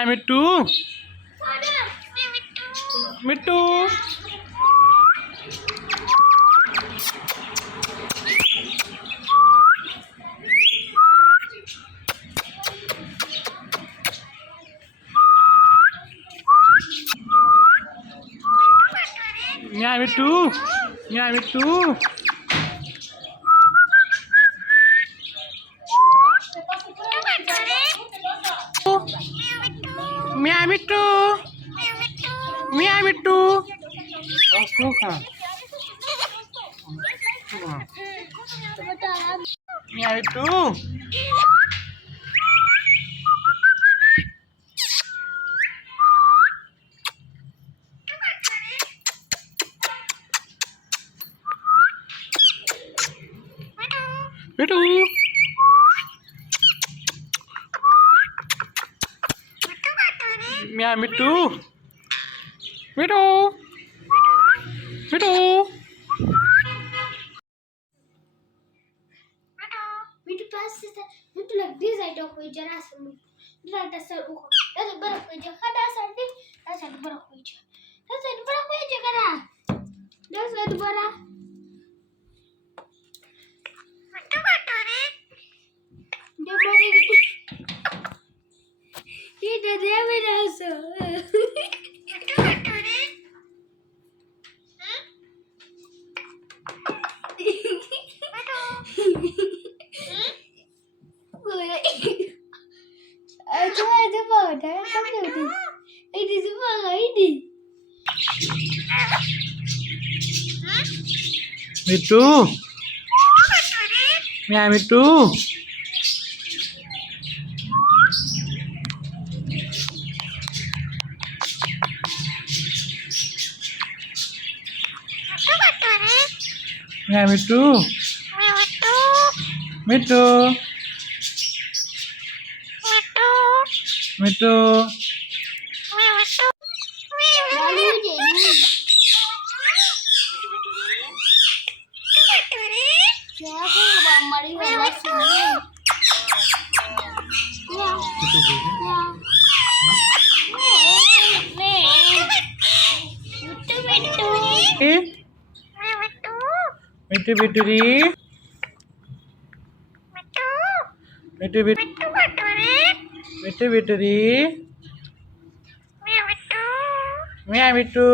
Mia Mittu. Mittu. Mia Mittu. Mia Mittu. Mia Mittu. Mia Mittu. Oh, suka. Mia Mittu. Mittu. Mia Mittu. Mittu. Mittu. Mittu pass is Mittu like this. I talk with Jara. That is a book. That's a better way. That's a thing. That's a better way. That's a better way. Jara. That's a better. He did it also. Mittu. Mia Mittu. Mia Mittu. Mittu. Mittu. Mittu Mitturi. Mittu Mittu Mitturi. Mia Mittu.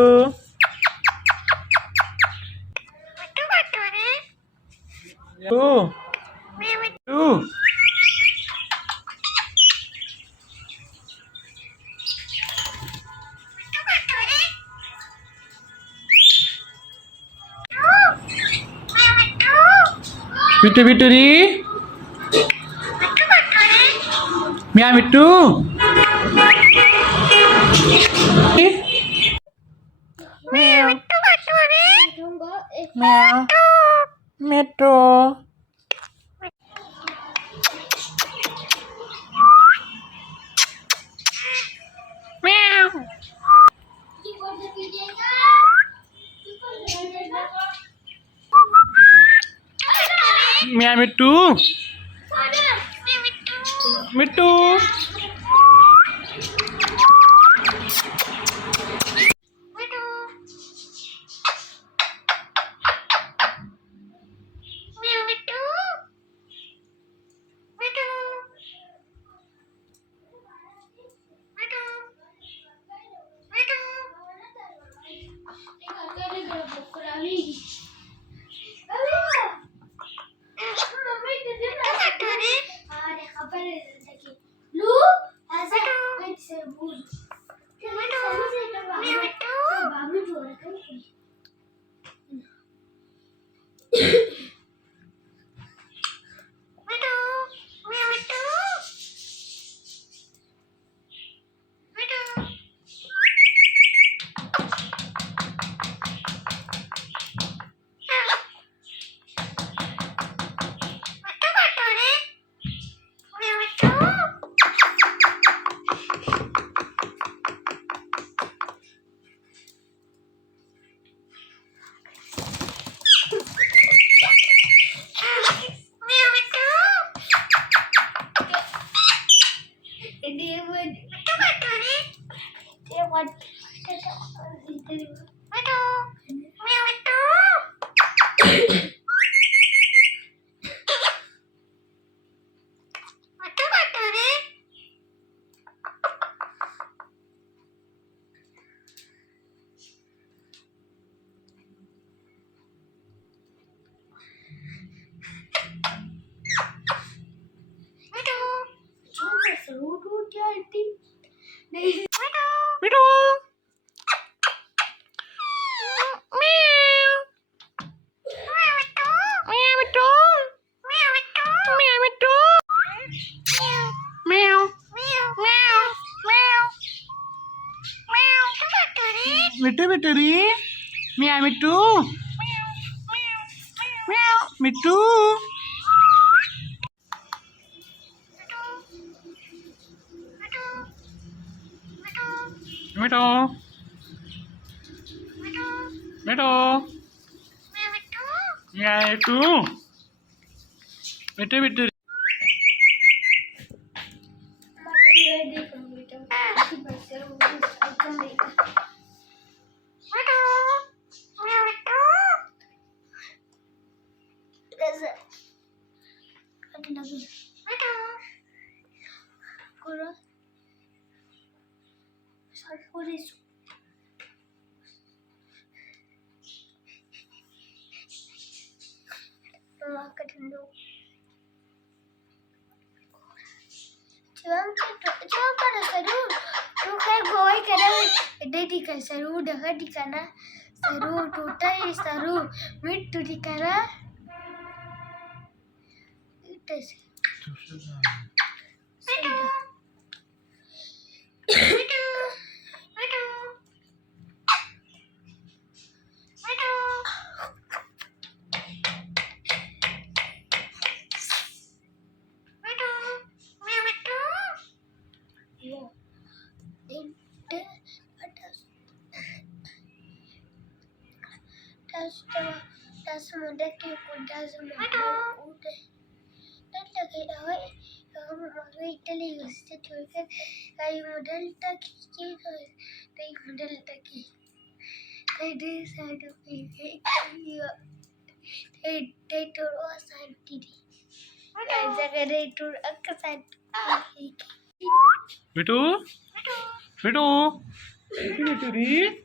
Mittu. Mittu. Mittu Mitturi. Mia Mittu. Meow. Meow. Mittu. Meow. Mia Mittu. Mittu. What? Mittu. Meow. Meow, Mittu. Meow, Mittu. Meow. Meow. Mittu, Mitturi. Meow, Mittu. Meow, Mittu. Mittu. Mittu. Meow, Mittu. Mittu, Mitturi. Sorry for this. Seru dah di kana seru tutai seru Mittu di kana itu sih. Das model ke kuda semua udah dan lagi dah Italy gusto kan kayak model tak kayak model tak kayak satu kayak tur santi di jaga tur akasan Mittu. Mittu. Mittu, Mitturi.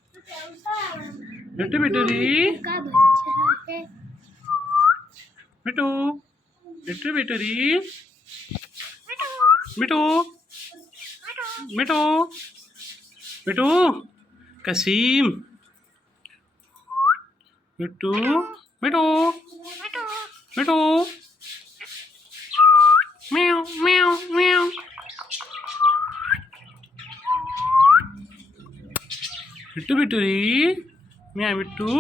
Mittu, Mitturi. का बच्चा है Mittu. Mittu, Mitturi. Mittu. Mittu. Mittu. Kasim. Mittu. Mittu. Mittu. Meow, meow, meow. Mittu, Mitturi. Meow, Mittu.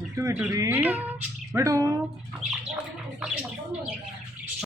Mittu, Mitturi. Mittu.